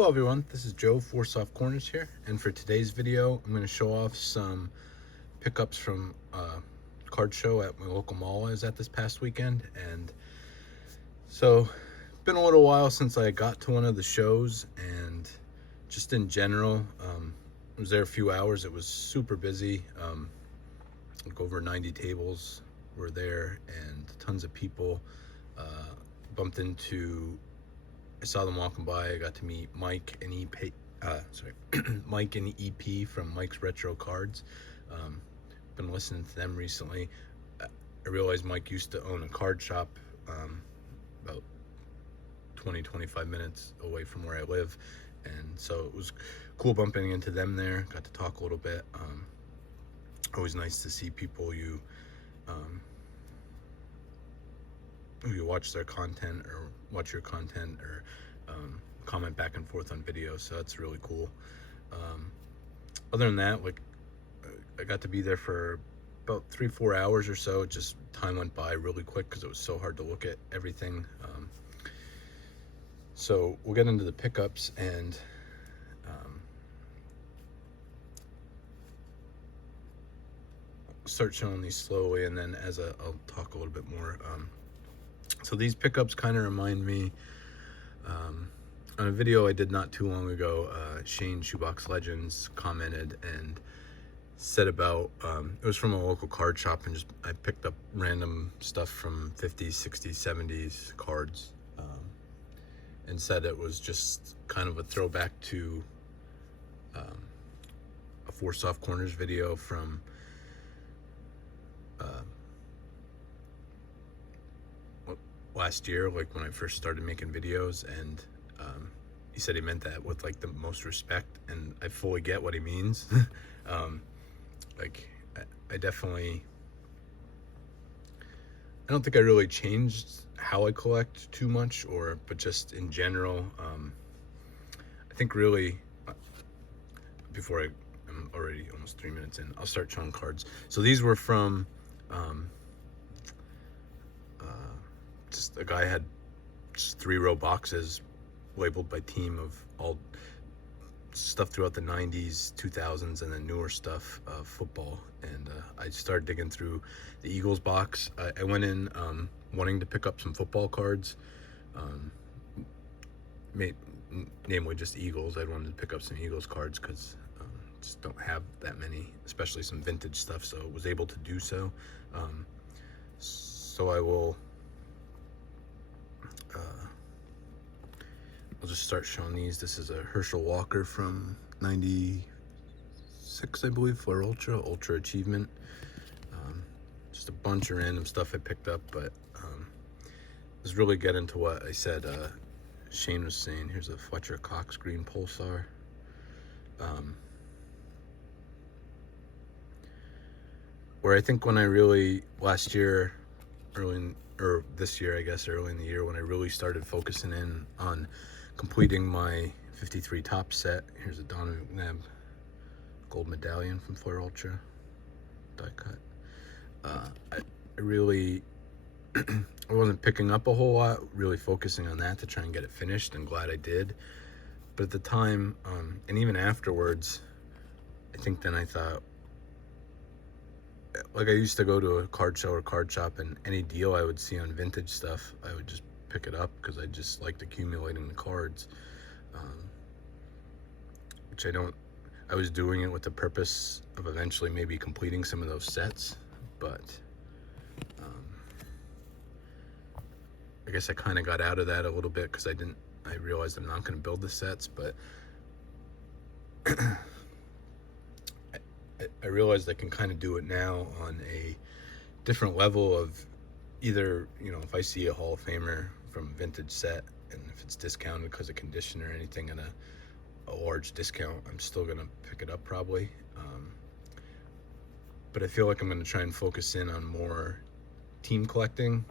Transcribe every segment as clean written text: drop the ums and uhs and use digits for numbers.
Hello everyone, this is Joe, Four Soft Corners here, and for today's video I'm going to show off some pickups from a card show at my local mall I was at this past weekend. And so it's been a little while since I got to one of the shows, and just in general, I was there a few hours. It was super busy, like over 90 tables were there and tons of people. Bumped into I saw them walking by. I got to meet Mike and Mike and EP from Mike's Retro Cards. Been listening to them recently. I realized Mike used to own a card shop about 20-25 minutes away from where I live, and so it was cool bumping into them there. Got to talk a little bit. Always nice to see people you watch their content or watch your content or comment back and forth on videos, so that's really cool. Other than that, like, I got to be there for about 3-4 hours or so. Just time went by really quick because it was so hard to look at everything. So we'll get into the pickups and start showing these slowly, and then I'll talk a little bit more. So these pickups kind of remind me, on a video I did not too long ago, Shane Shoebox Legends commented and said about, it was from a local card shop, and I picked up random stuff from 50s, 60s, 70s cards, and said it was just kind of a throwback to a Four Soft Corners video from last year, like when I first started making videos. And he said he meant that with like the most respect, and I fully get what he means. Like I definitely, I don't think I really changed how I collect too much, but just in general, I think really, before I'm already almost 3 minutes in, I'll start showing cards. So these were from just a guy had just 3-row boxes labeled by team of all stuff throughout the 90s, 2000s, and then newer stuff, football. And I started digging through the Eagles box. I went in wanting to pick up some football cards, namely just Eagles. I wanted to pick up some Eagles cards because just don't have that many, especially some vintage stuff, so I was able to do so. So I'll just start showing these. This is a Herschel Walker from 96, I believe, for Ultra Achievement. Just a bunch of random stuff I picked up, but let's really get into what I said Shane was saying. Here's a Fletcher Cox Green Pulsar. Where I think when I really, last year, or this year, I guess, early in the year, when I really started focusing in on completing my 53 top set. Here's a Donovan McNabb gold medallion from Fleur Ultra die cut. I really I wasn't picking up a whole lot, really focusing on that to try and get it finished, and glad I did. But at the time, and even afterwards, I think then I thought, like, I used to go to a card show or card shop, and any deal I would see on vintage stuff, I would just pick it up because I just liked accumulating the cards, which I was doing it with the purpose of eventually maybe completing some of those sets, but I guess I kind of got out of that a little bit because I realized I'm not going to build the sets. But I realized I can kind of do it now on a different level of either, if I see a Hall of Famer from vintage set, and if it's discounted because of condition or anything at a large discount, I'm still gonna pick it up probably. But I feel like I'm gonna try and focus in on more team collecting,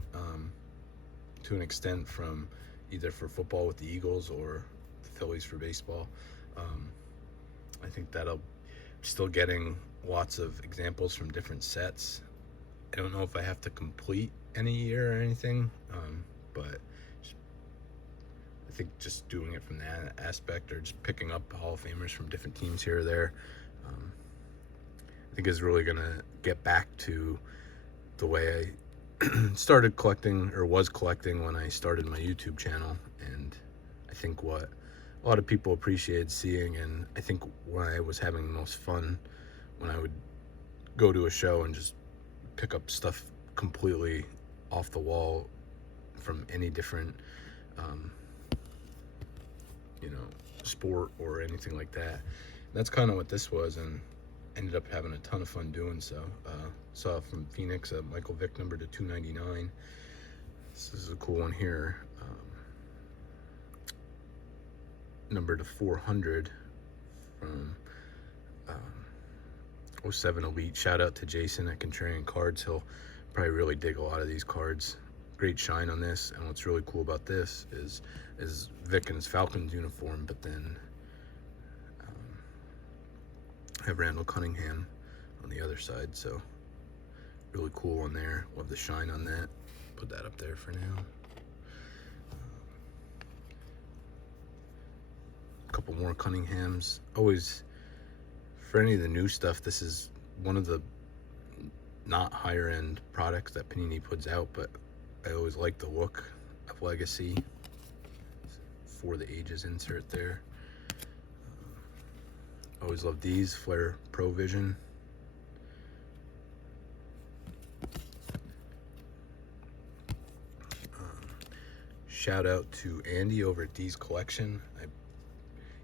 to an extent, from either for football with the Eagles or the Phillies for baseball. I think that'll still getting lots of examples from different sets. I don't know if I have to complete any year or anything, but think just doing it from that aspect, or just picking up Hall of Famers from different teams here or there, I think is really gonna get back to the way I started collecting, or was collecting, when I started my YouTube channel. And I think what a lot of people appreciated seeing, and I think when I was having the most fun, when I would go to a show and just pick up stuff completely off the wall from any different sport or anything like that. That's kind of what this was, and ended up having a ton of fun doing so. Saw from Phoenix a Michael Vick number to 299. This is a cool one here. Number to 400 from 07 Elite. Shout out to Jason at Contrarian Cards. He'll probably really dig a lot of these cards. Great shine on this, and what's really cool about this is Vic in his Falcons uniform, but then have Randall Cunningham on the other side. So really cool on there. Love the shine on that. Put that up there for now. A couple more Cunninghams. Always, for any of the new stuff, this is one of the not higher end products that Panini puts out, but I always like the look of Legacy. For the ages insert there. Always love these Flair Pro Vision. Shout out to Andy over at D's Collection.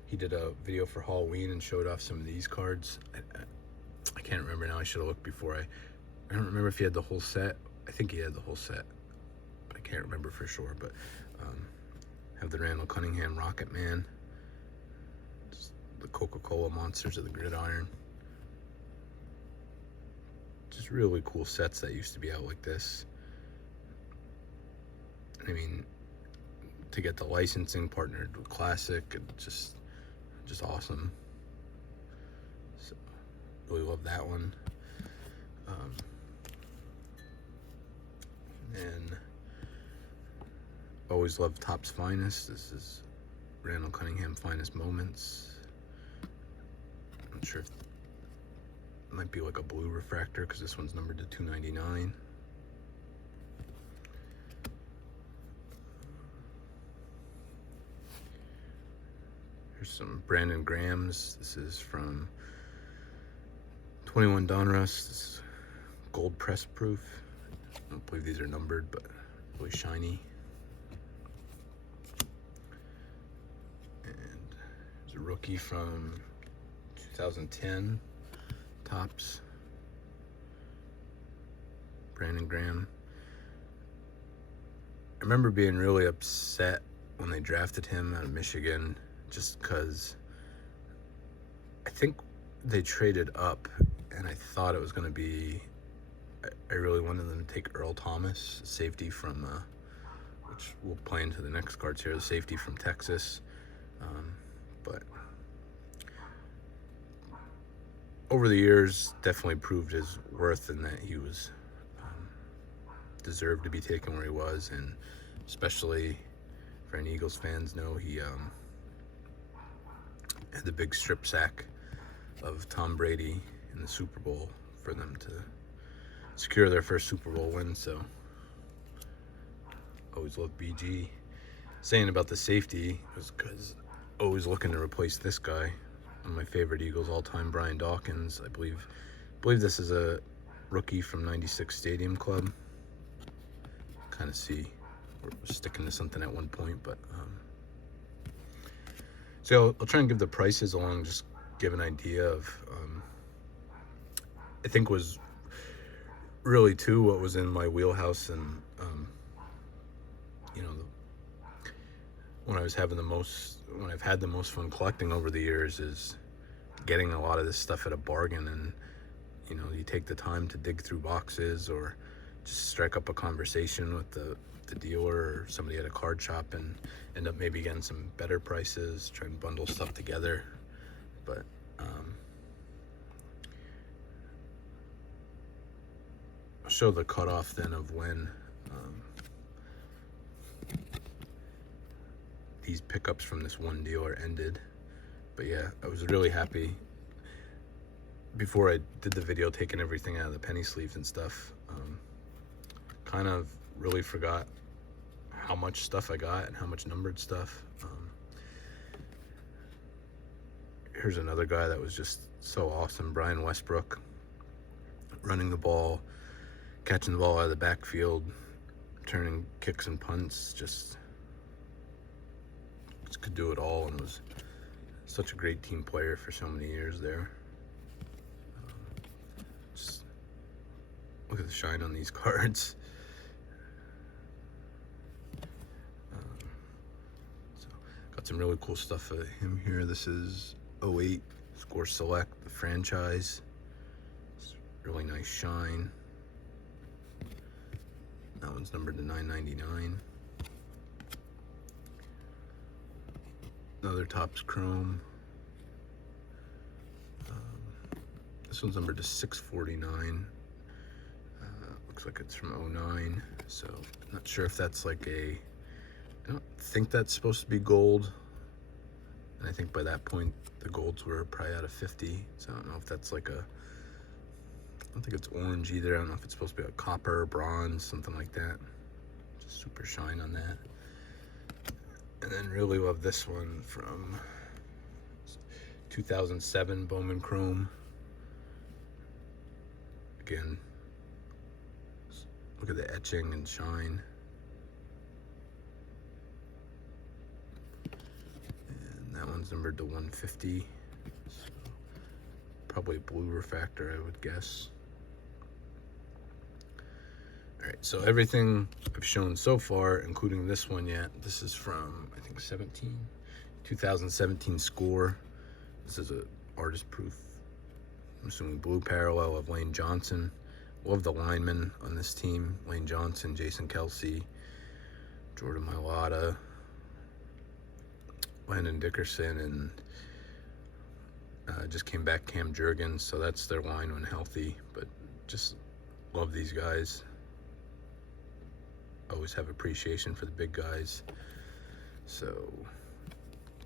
He did a video for Halloween and showed off some of these cards. I can't remember now. I should have looked before. I don't remember if he had the whole set. I think he had the whole set, but I can't remember for sure. But have the Randall Cunningham Rocket Man, the Coca-Cola Monsters of the Gridiron. Just really cool sets that used to be out like this. I mean, to get the licensing partnered with Classic, and just awesome. So really love that one. And always love Topps Finest. This is Randall Cunningham Finest Moments. I'm not sure if it might be like a blue refractor, because this one's numbered to 299. Here's some Brandon Grahams. This is from 21 Donruss. This is gold press proof. I don't believe these are numbered, but really shiny. And there's a rookie from 2010, Topps, Brandon Graham. I remember being really upset when they drafted him out of Michigan, just because I think they traded up, and I thought it was going to be, I really wanted them to take Earl Thomas, safety from, which we'll play into the next cards here, the safety from Texas. But over the years, definitely proved his worth, and that he was deserved to be taken where he was. And especially for any Eagles fans know, he had the big strip sack of Tom Brady in the Super Bowl for them to secure their first Super Bowl win. So always love BG. Saying about the safety was because always looking to replace this guy, one of my favorite Eagles all-time, Brian Dawkins. I believe this is a rookie from '96 Stadium Club. Kind of see we're sticking to something at one point, but so I'll try and give the prices along, just give an idea of I think was really too what was in my wheelhouse, and when I've had the most fun collecting over the years is getting a lot of this stuff at a bargain. And you take the time to dig through boxes, or just strike up a conversation with the dealer or somebody at a card shop, and end up maybe getting some better prices, try and bundle stuff together. But I'll show the cutoff then of when these pickups from this one dealer ended. But yeah, I was really happy. Before I did the video taking everything out of the penny sleeves and stuff, kind of really forgot how much stuff I got and how much numbered stuff. Here's another guy that was just so awesome, Brian Westbrook, running the ball, catching the ball out of the backfield, turning kicks and punts, just could do it all, and was such a great team player for so many years there. Just look at the shine on these cards. So got some really cool stuff of him here. This is 08 Score Select, the franchise. It's really nice shine. That one's numbered to 999. Another Topps Chrome. This one's numbered to 649. Looks like it's from 09. So I'm not sure if that's like I don't think that's supposed to be gold. And I think by that point the golds were probably out of 50. So I don't know if that's like I don't think it's orange either. I don't know if it's supposed to be a copper, bronze, something like that. Just super shine on that. And then really love this one from 2007 Bowman Chrome. Again, look at the etching and shine. And that one's numbered to 150. So probably blue refractor, I would guess. All right, so everything I've shown so far, including this one yet, this is from, I think, 2017 Score. This is a artist proof, I'm assuming blue parallel of Lane Johnson. Love the linemen on this team. Lane Johnson, Jason Kelsey, Jordan Mailata, Landon Dickerson, and just came back Cam Jurgens, so that's their line when healthy. But just love these guys. Always have appreciation for the big guys. So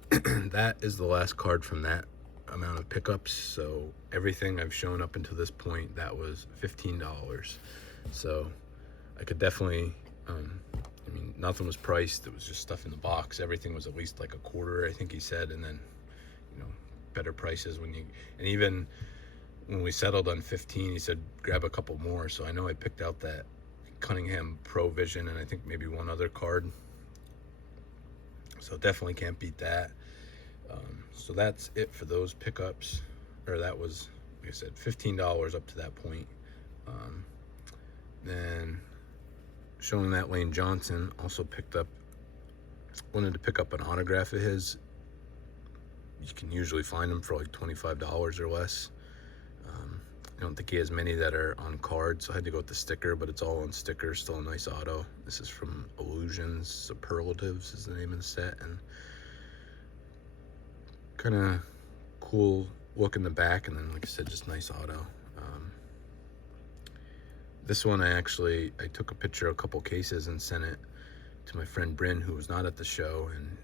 that is the last card from that amount of pickups. So everything I've shown up until this point, that was $15. So I could definitely I mean, nothing was priced. It was just stuff in the box. Everything was at least like a quarter, I think he said, and then, you know, better prices when you, and even when we settled on 15, he said grab a couple more. So I know I picked out that Cunningham Pro Vision and I think maybe one other card. So definitely can't beat that. So that's it for those pickups. Or that was, like I said, $15 up to that point. Then showing that Lane Johnson, also wanted to pick up an autograph of his. You can usually find them for like $25 or less. I don't think he has many that are on card, so I had to go with the sticker, but it's all on sticker, still a nice auto. This is from Illusions, Superlatives is the name of the set, and kind of cool look in the back, and then, like I said, just nice auto. This one I took a picture of a couple cases and sent it to my friend Bryn, who was not at the show, and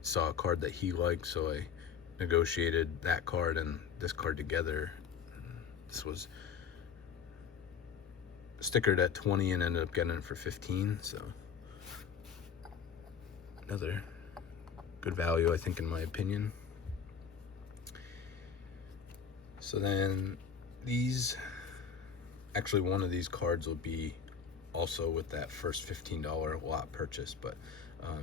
saw a card that he liked, so I negotiated that card and this card together. This was stickered at 20 and ended up getting it for 15, so another good value, I think, in my opinion. So then actually one of these cards will be also with that first $15 lot purchase, but I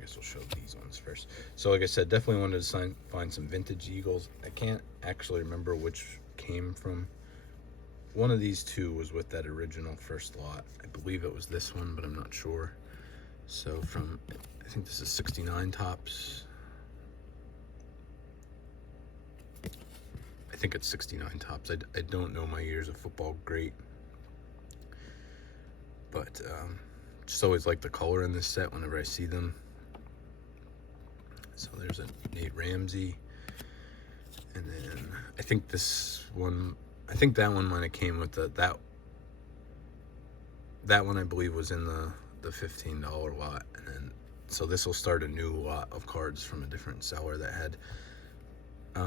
guess we'll show these ones first. So like I said, definitely wanted to find some vintage Eagles. I can't actually remember which came from. One of these two was with that original first lot. I believe it was this one, but I'm not sure. So from, I think this is 69 Topps. I think it's 69 Topps. I don't know my years of football great, but just always like the color in this set whenever I see them. So there's a Nate Ramsey, and then I think that one might have came with that that one I believe was in the $15 lot, and then so this will start a new lot of cards from a different seller that had he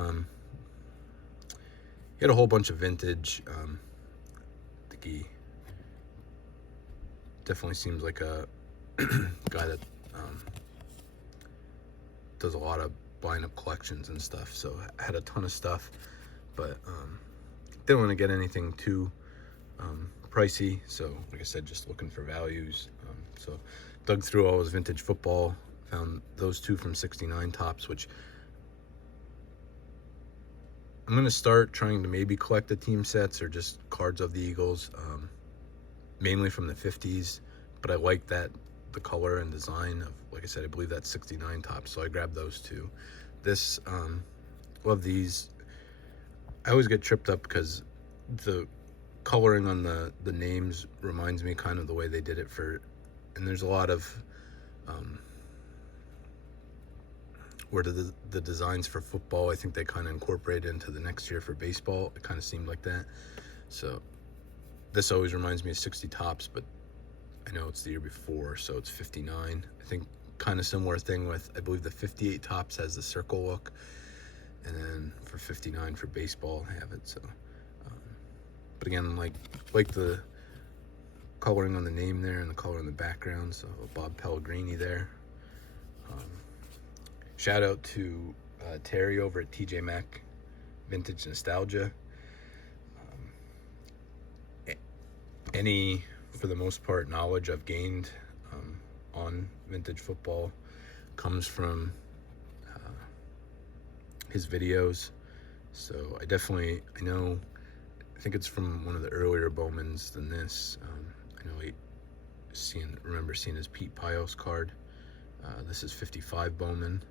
had a whole bunch of vintage. I think he definitely seems like a guy that does a lot of buying up collections and stuff, so I had a ton of stuff, but didn't want to get anything too pricey, so like I said, just looking for values. So dug through all his vintage football, found those two from '69 Topps, which I'm going to start trying to maybe collect the team sets or just cards of the Eagles, mainly from the 50s, but I like that, the color and design of, like I said, I believe that's '69 Topps, so I grabbed those two. This, love these. I always get tripped up because the coloring on the names reminds me kind of the way they did it for, and there's a lot of where the designs for football, I think they kind of incorporated into the next year for baseball. It kind of seemed like that. So this always reminds me of 60 Topps, but I know it's the year before, so it's 59. I think kind of similar thing with, I believe the 58 Topps has the circle look, and then for 59 for baseball I have it. So but again, like the coloring on the name there and the color in the background, so Bob Pellegrini there. Shout out to Terry over at TJ Maxx Vintage Nostalgia. Any, for the most part, knowledge I've gained on vintage football comes from his videos. So I think it's from one of the earlier Bowmans than this. I know remember seeing his Pete Pios card. This is 55 Bowman.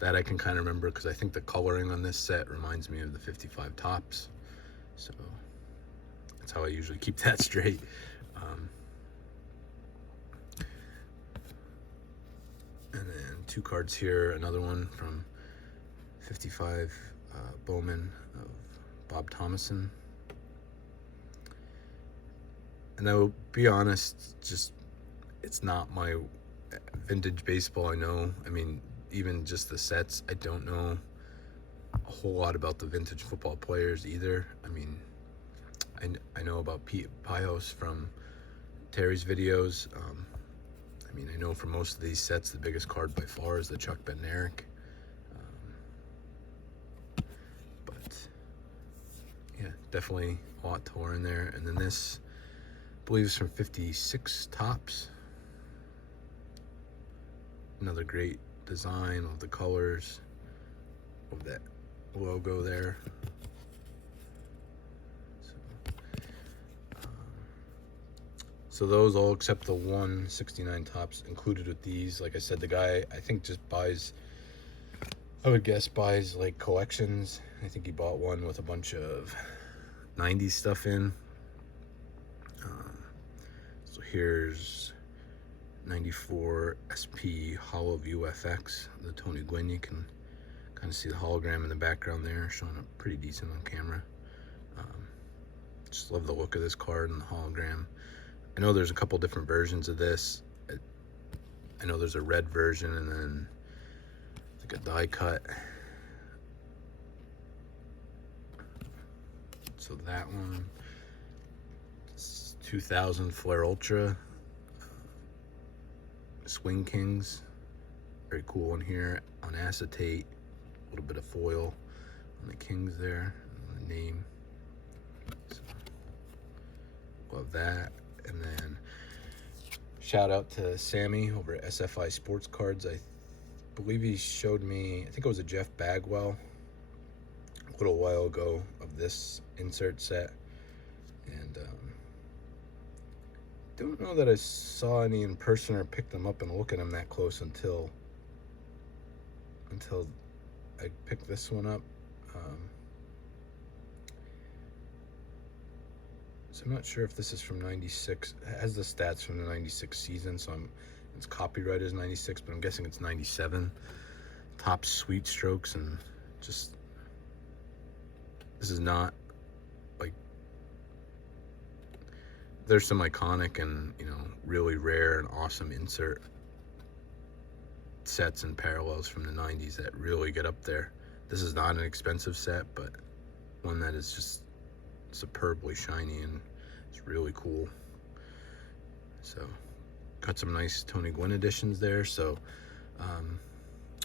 That I can kind of remember because I think the coloring on this set reminds me of the 55 Topps. So that's how I usually keep that straight. And then two cards here, another one from 55 Bowman of Bob Thomason. And I will be honest, just it's not my vintage baseball. I mean, even just the sets, I don't know a whole lot about the vintage football players either. I mean, I know about Pete Pios from Terry's videos. I mean, I know for most of these sets, the biggest card by far is the Chuck Bednarik. But yeah, definitely a lot to learn there. And then this, I believe, is from 56 Topps. Another great design of the colors of that logo there. So those all except the 169 Topps included with these. Like I said, the guy, I think, just buys, I would guess, buys like collections. I think he bought one with a bunch of 90s stuff in. So here's 94 SP Hollow View FX, the Tony Gwynn. You can kind of see the hologram in the background there, showing up pretty decent on camera. Just love the look of this card and the hologram. I know there's a couple different versions of this. I know there's a red version and then like a die cut. So that one, 2000 Flair Ultra. Swing Kings, very cool one here on acetate, a little bit of foil on the Kings there, and the name. So, love that. And then shout out to Sammy over at SFI Sports Cards. I believe he showed me, I think it was a Jeff Bagwell a little while ago of this insert set, and don't know that I saw any in person or picked them up and look at them that close until I picked this one up. So I'm not sure if this is from 96. It has the stats from the 96 season, so it's copyright as 96, but I'm guessing it's 97. Top sweet strokes, and just, this is not like, there's some iconic and, you know, really rare and awesome insert sets and parallels from the 90s that really get up there. This is not an expensive set, but one that is just superbly shiny and it's really cool. So got some nice Tony Gwynn editions there. So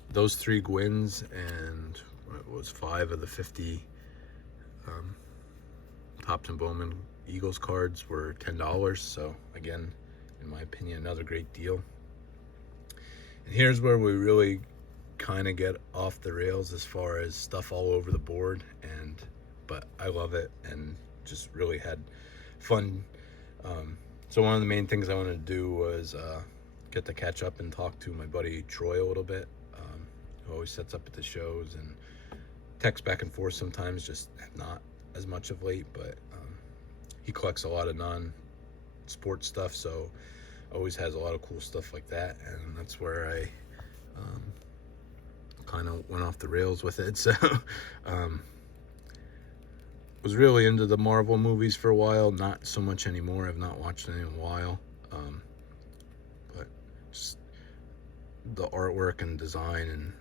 those 3 Gwynns and what was 5 of the 50 Topps and Bowman Eagles cards were $10. So again, in my opinion, another great deal. And here's where we really kind of get off the rails as far as stuff all over the board, but I love it and just really had fun. So one of the main things I wanted to do was get to catch up and talk to my buddy Troy a little bit, who always sets up at the shows and texts back and forth sometimes, just not as much of late, but he collects a lot of non-sport stuff, so always has a lot of cool stuff like that, and that's where I kind of went off the rails with it. So was really into the Marvel movies for a while, not so much anymore. I've not watched any in a while, but just the artwork and design, and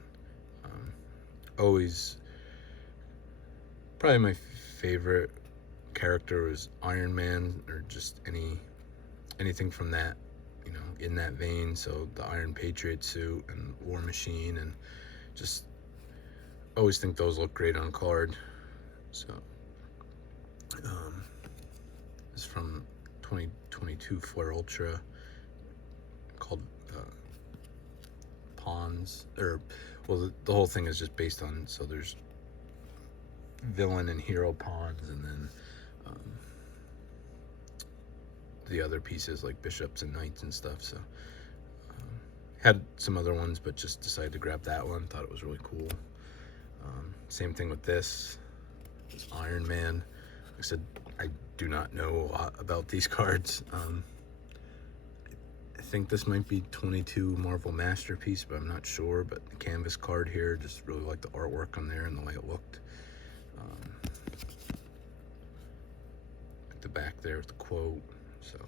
always probably my favorite character was Iron Man, or just anything from that, you know, in that vein. So the Iron Patriot suit and War Machine, and just always think those look great on card. So this is from 2022 Flare Ultra, called Pawns, or well, the whole thing is just based on, so there's villain and hero pawns, and then the other pieces like bishops and knights and stuff. So had some other ones, but just decided to grab that one. Thought it was really cool. Same thing with this Iron Man. Like I said, I do not know a lot about these cards. I think this might be 22 Marvel Masterpiece, but I'm not sure. But the canvas card here, just really like the artwork on there and the way it looked. Like the back there with the quote. So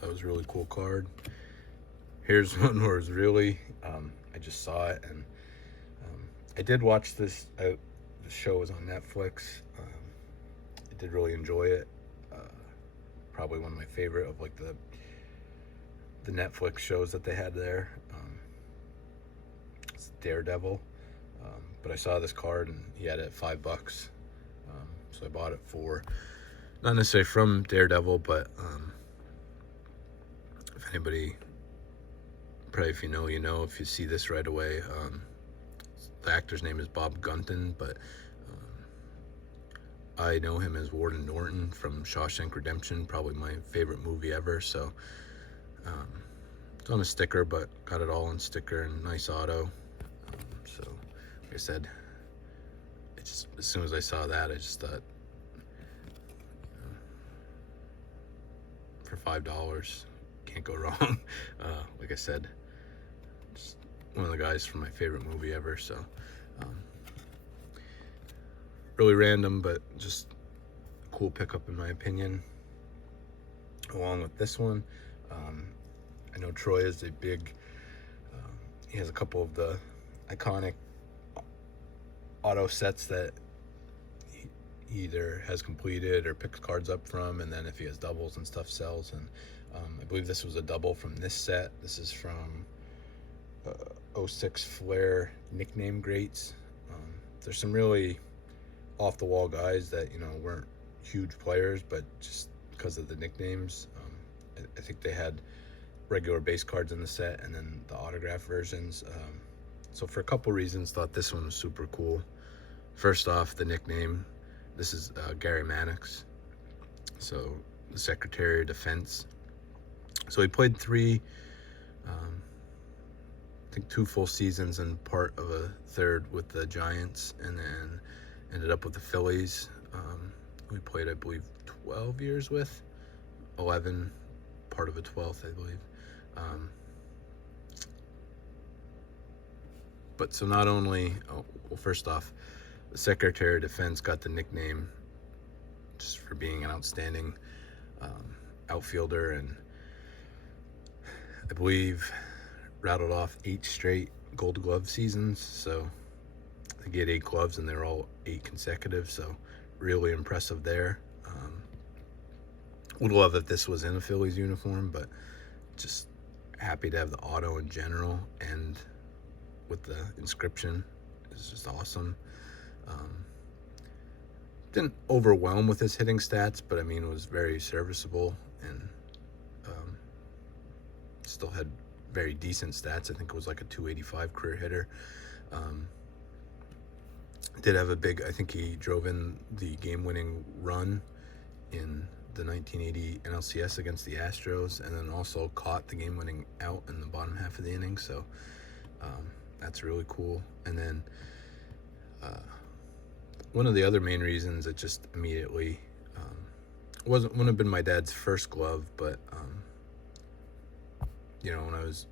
that was a really cool card. Here's one where it's really, I just saw it, and I did watch this. The show was on Netflix. I did really enjoy it. Probably one of my favorite of like the Netflix shows that they had there. It's Daredevil. But I saw this card and he had it at $5. So I bought it for, not necessarily from Daredevil, but if anybody, probably if you know, you know. If you see this right away, the actor's name is Bob Gunton, but I know him as Warden Norton from Shawshank Redemption, probably my favorite movie ever. So it's on a sticker, but got it all on sticker and nice auto. So like I said, it's just, as soon as I saw that, I just thought, for $5, can't go wrong. Like I said, just one of the guys from my favorite movie ever. So really random, but just a cool pickup in my opinion. Along with this one, I know Troy is a big, he has a couple of the iconic auto sets that he either has completed or picks cards up from, and then if he has doubles and stuff, sells. And I believe this was a double from this set. This is from 06 Flair Nickname Greats. There's some really off-the-wall guys that, you know, weren't huge players, but just because of the nicknames, I think they had regular base cards in the set and then the autograph versions. So for a couple reasons, thought this one was super cool. First off, the nickname. This is Gary Mannix, so the Secretary of Defense. So he played I think 2 full seasons and part of a third with the Giants, and then ended up with the Phillies. We played, I believe, 12 years with, 11, part of a 12th, I believe. But so not only, well, first off, The Secretary of Defense got the nickname just for being an outstanding outfielder, and I believe rattled off 8 straight Gold Glove seasons. So they get 8 gloves, and they're all 8 consecutive. So really impressive there. Would love if this was in a Phillies uniform, but just happy to have the auto in general, and with the inscription is just awesome. Didn't overwhelm with his hitting stats, but I mean, was very serviceable, and still had very decent stats. I think it was like a 285 career hitter. Did have a big, I think he drove in the game-winning run in the 1980 NLCS against the Astros, and then also caught the game-winning out in the bottom half of the inning. So that's really cool. And then one of the other main reasons, it just immediately wouldn't have been my dad's first glove, but you know, when I was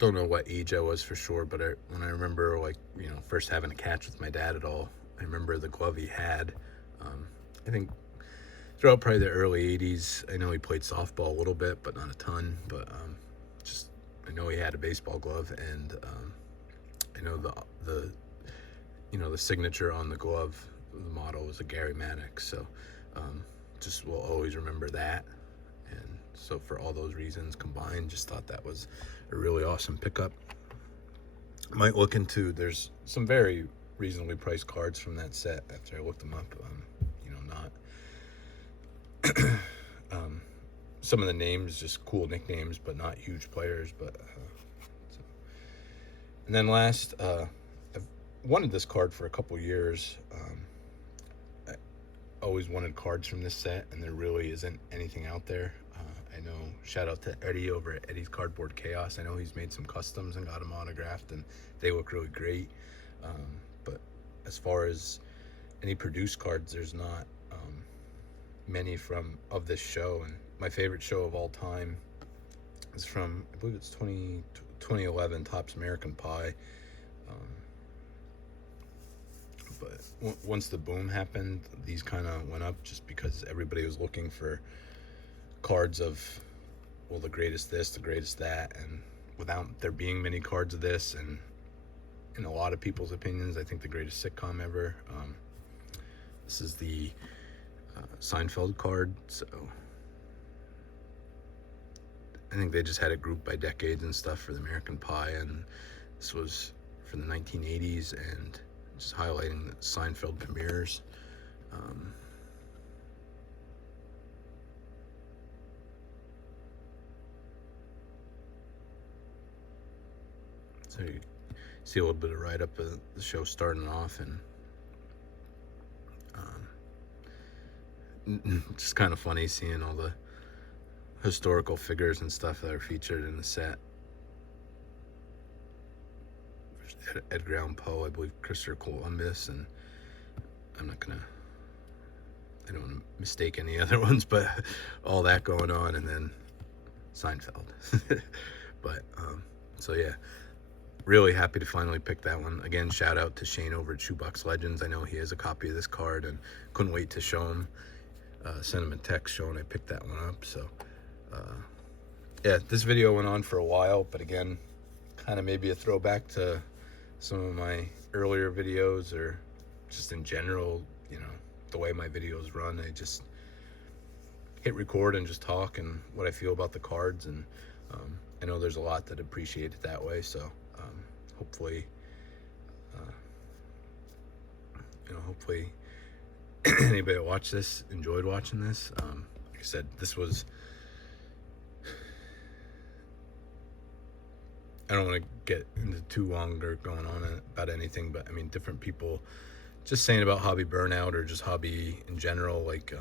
don't know what age I was for sure, but when I remember, like, you know, first having a catch with my dad at all, I remember the glove he had. I think throughout probably the early 80s, I know he played softball a little bit, but not a ton. But just I know he had a baseball glove, and I know the you know, the signature on the glove, the model was a Gary Maddox. So just will always remember that. And so for all those reasons combined, just thought that was a really awesome pickup. Might look into, there's some very reasonably priced cards from that set after I looked them up. You know, not some of the names, just cool nicknames, but not huge players. But so. And then last, I've wanted this card for a couple years. I always wanted cards from this set, and there really isn't anything out there. I know, shout out to Eddie over at Eddie's Cardboard Chaos. I know he's made some customs and got them autographed, and they look really great. But as far as any produced cards, there's not many of this show. And my favorite show of all time is from, I believe it's 2011, Topps American Pie. But once the boom happened, these kind of went up just because everybody was looking for cards of, well, the greatest this, the greatest that, and without there being many cards of this, and in a lot of people's opinions, I think the greatest sitcom ever. This is the Seinfeld card, so I think they just had it grouped by decades and stuff for the American Pie, and this was for the 1980s, and just highlighting the Seinfeld premieres. So you see a little bit of write-up of the show starting off, and just kind of funny seeing all the historical figures and stuff that are featured in the set. Edgar Allan Poe, I believe Christopher Columbus, and I don't want to mistake any other ones, but all that going on, and then Seinfeld. But so yeah, really happy to finally pick that one. Again, shout out to Shane over at Shoebox Legends. I know he has a copy of this card, and couldn't wait to show him. Sent him a text showing I picked that one up. So yeah, this video went on for a while, but again, kind of maybe a throwback to some of my earlier videos, or just in general, you know, the way my videos run. I just hit record and just talk and what I feel about the cards, and I know there's a lot that appreciate it that way. So hopefully hopefully anybody that watched this enjoyed watching this. Like I said, this was, I don't want to get into too long or going on about anything, but I mean, different people just saying about hobby burnout, or just hobby in general, like you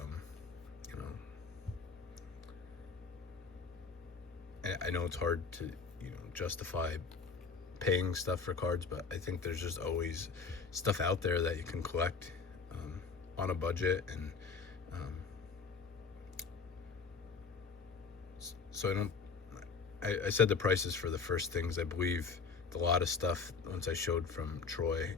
know, I know it's hard to, you know, justify paying stuff for cards, but I think there's just always stuff out there that you can collect on a budget. And so I said the prices for the first things. I believe a lot of stuff, once I showed from Troy,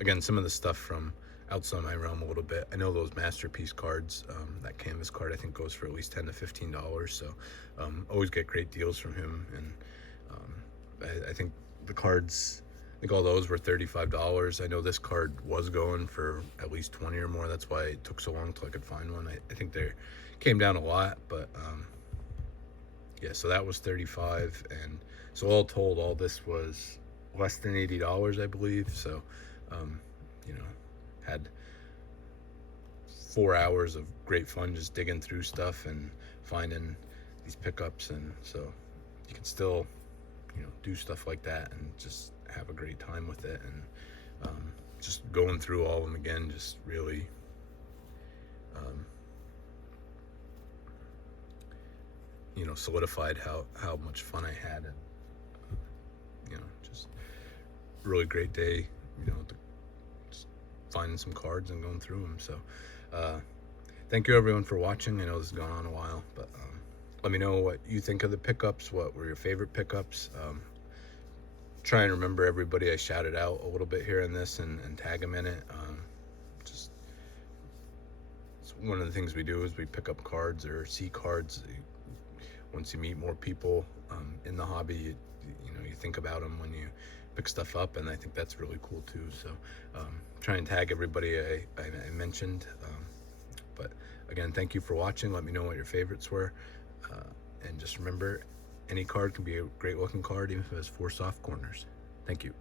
again, some of the stuff from outside my realm a little bit. I know those masterpiece cards, that canvas card I think goes for at least $10 to $15, so always get great deals from him. And I think the cards, I think all those were $35. I know this card was going for at least 20 or more. That's why it took so long till I could find one. I think they came down a lot, but yeah, so that was 35, and so all told, all this was less than $80, I believe. So you know, had 4 hours of great fun just digging through stuff and finding these pickups. And so you can still, you know, do stuff like that and just have a great time with it. And just going through all of them again just really you know, solidified how much fun I had. And you know, just really great day, you know, just finding some cards and going through them. So thank you everyone for watching. I know this has gone on a while, but let me know what you think of the pickups. What were your favorite pickups? Try and remember everybody I shouted out a little bit here in this, and tag them in it. Just, it's one of the things we do is we pick up cards or see cards. Once you meet more people in the hobby, you know, you think about them when you pick stuff up, and I think that's really cool too. So try and tag everybody I mentioned. But again, thank you for watching. Let me know what your favorites were, and just remember, any card can be a great looking card even if it has 4 soft corners. Thank you.